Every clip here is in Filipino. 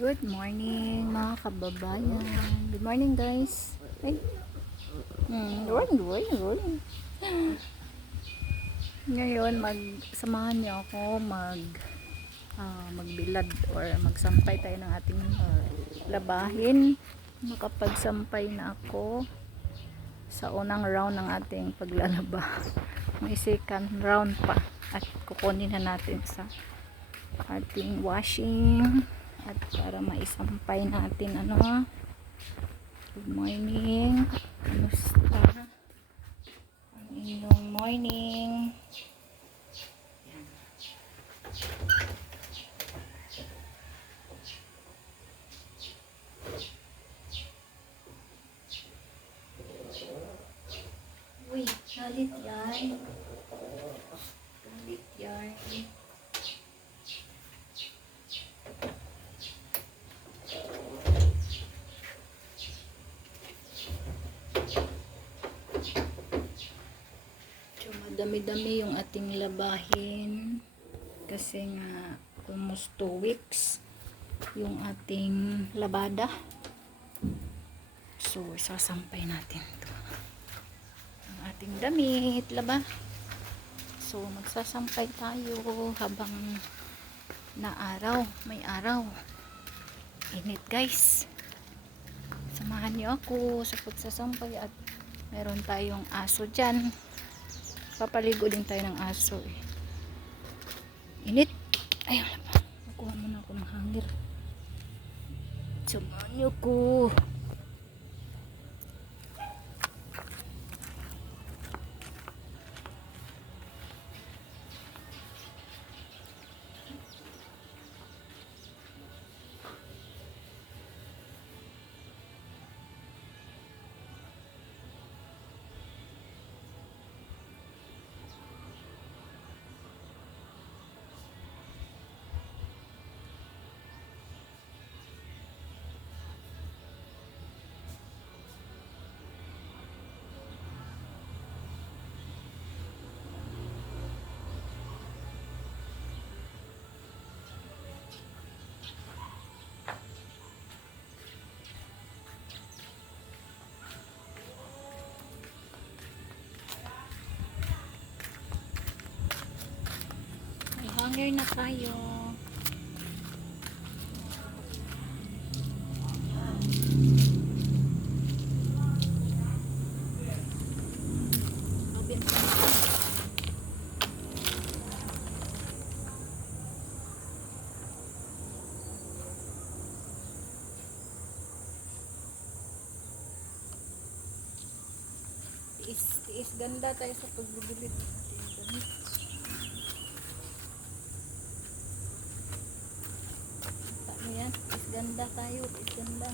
Good morning mga kababayan. Good morning guys. Ay. Good morning. Ngayon magsamahan niyo ako magbilad or magsampay tayo ng ating labahin. Nakapagsampay na ako sa unang round ng ating paglalaba. May second round pa at kukunin na natin sa ating washing at para maisampay natin good morning, kamusta ang inyong morning? Uy, galit yan dami-dami yung ating labahin kasi nga almost 2 weeks yung ating labada, so sasampay natin to ang ating damit laba. So magsasampay tayo habang may araw, init guys. Samahan niyo ako sa pagsasampay at meron tayong aso dyan. Papaligo din tayo ng aso Init. Ay, wala pa. Nakuha muna ako ng hanger. Samahan niyo ko. Hanger na tayo. Tiis ganda tayo sa pagbibilit natin damit. Ayan, is ganda tayo, is ganda.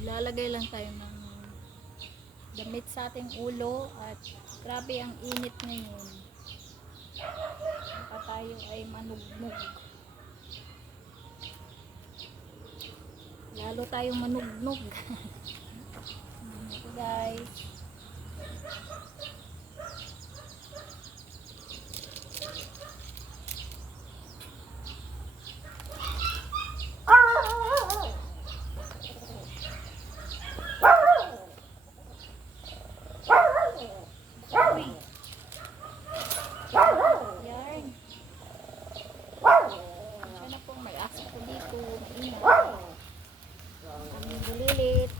Lalagay lang tayo ng damit sa ating ulo at grabe ang init ngayon. Baka tayo ay manugnog. Lalo tayong manugnog. Ito guys. Sana pong may aso ko dito. Ang bulilit.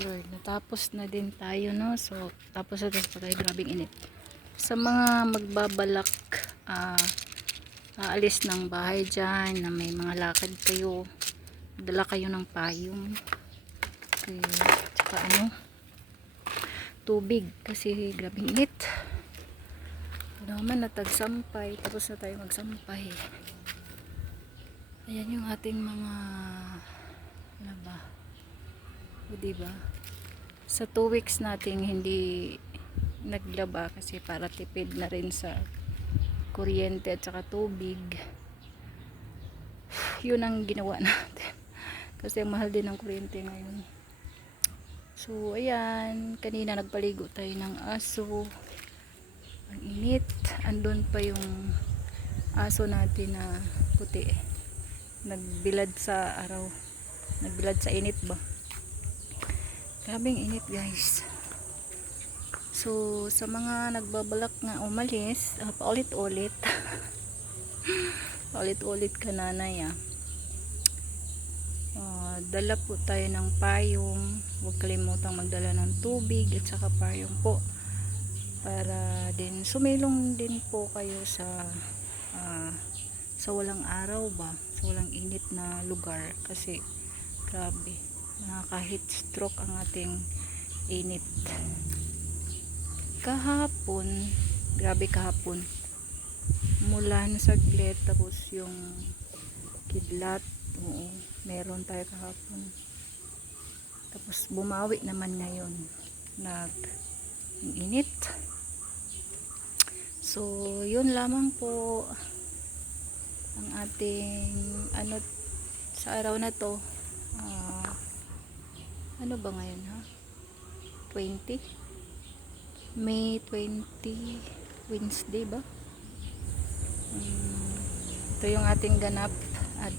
Lord, natapos na din tayo, no? So, tapos na din pa tayo. Grabing init. Sa mga magbabalak, aalis ng bahay dyan, na may mga lakad kayo, dala kayo ng payong. Okay. Tsaka tubig. Kasi grabing init. Naman natagsampay. Tapos na tayo magsampay. Ayan yung ating mga laba. O diba? Sa 2 weeks nating hindi naglaba kasi para tipid na rin sa kuryente at saka tubig. Yun ang ginawa natin. Kasi mahal din ang kuryente ngayon. So, ayan. Kanina nagpaligo tayo ng aso. Ang init. Andun pa yung aso natin na puti. Nagbilad sa araw. Nagbilad sa init ba? Grabing init, guys. So, sa mga nagbabalak na umalis, paulit-ulit. Paulit-ulit ka, nanay, dala po tayo ng payong. Huwag kalimutang magdala ng tubig at saka payong po. Para din sumilong din po kayo sa walang araw ba? Sa walang init na lugar. Kasi, grabe. Nakaka-heat stroke ang ating init. Kahapon, grabe kahapon, mulan saglit, tapos yung kidlat, oo, meron tayo kahapon, tapos bumawi naman ngayon, init. So yun lamang po ang ating sa araw na to. Ano ba ngayon, 20 May 20, Wednesday ba? Ito yung ating ganap. At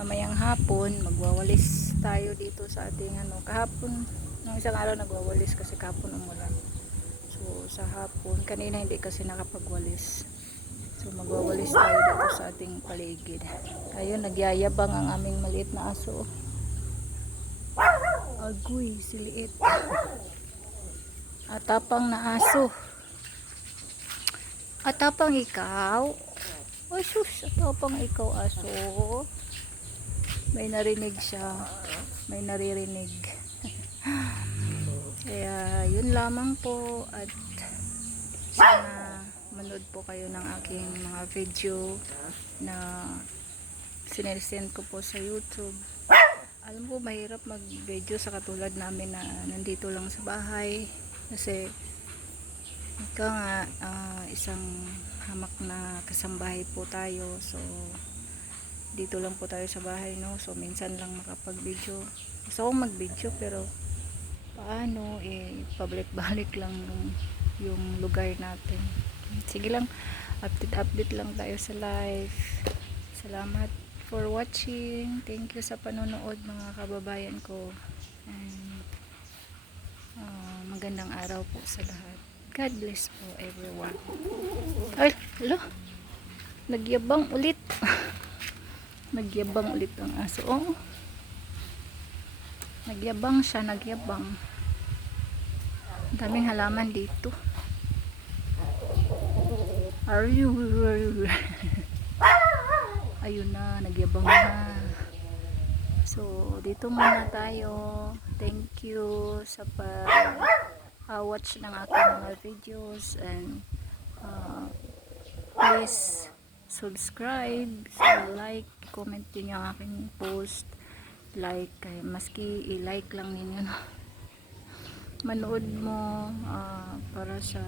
mamayang hapon magwawalis tayo dito sa ating kahapon, ng isang araw nagwawalis kasi kahapon umulan. So sa hapon, kanina hindi kasi nakapagwalis. So magwawalis tayo dito sa ating paligid. Ayun, nagyayabang ang aming maliit na aso. Agoy, siliit. Atapang na aso. Atapang ikaw. Oh sus, atapang ikaw aso. May narinig siya. May naririnig. Kaya yun lamang po. At sana manood po kayo ng aking mga video na sinesend ko po sa YouTube. Alam ko mahirap mag-video sa katulad namin na nandito lang sa bahay. Kasi ika nga isang hamak na kasambahay po tayo, so dito lang po tayo sa bahay, no? So minsan lang makapag-video. Gusto kong mag-video pero paano, pabalik-balik lang yung lugar natin. Sige lang, update lang tayo sa live. Salamat for watching. Thank you sa panonood, mga kababayan ko. And magandang araw po sa lahat. God bless po everyone. Ay, hello. Nagyabang ulit. Nagyabang ulit ang aso. Oh. Nagyabang siya, nagyabang. Daming halaman dito. Are you? Ayun na, nagyabang na. So, dito muna tayo. Thank you sa watch ng aking mga videos, and please subscribe, like, comment din yung aking post, like, maski i-like lang ninyo, manood mo para sa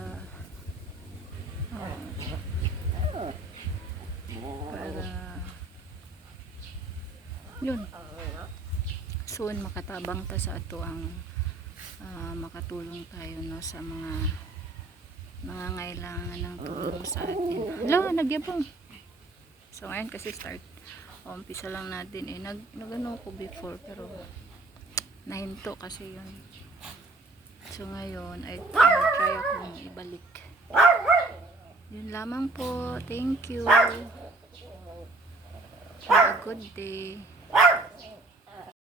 para yun, soon makatabang ta sa ato ang makatulong tayo, no, sa mga ngailangan ng tulong sa atin. Hello, nagyabang. So ngayon kasi umpisa lang natin, nagano ko before pero nahinto kasi yun. So ngayon ay try akong ibalik. Yun lamang po. Thank you. Have a good day.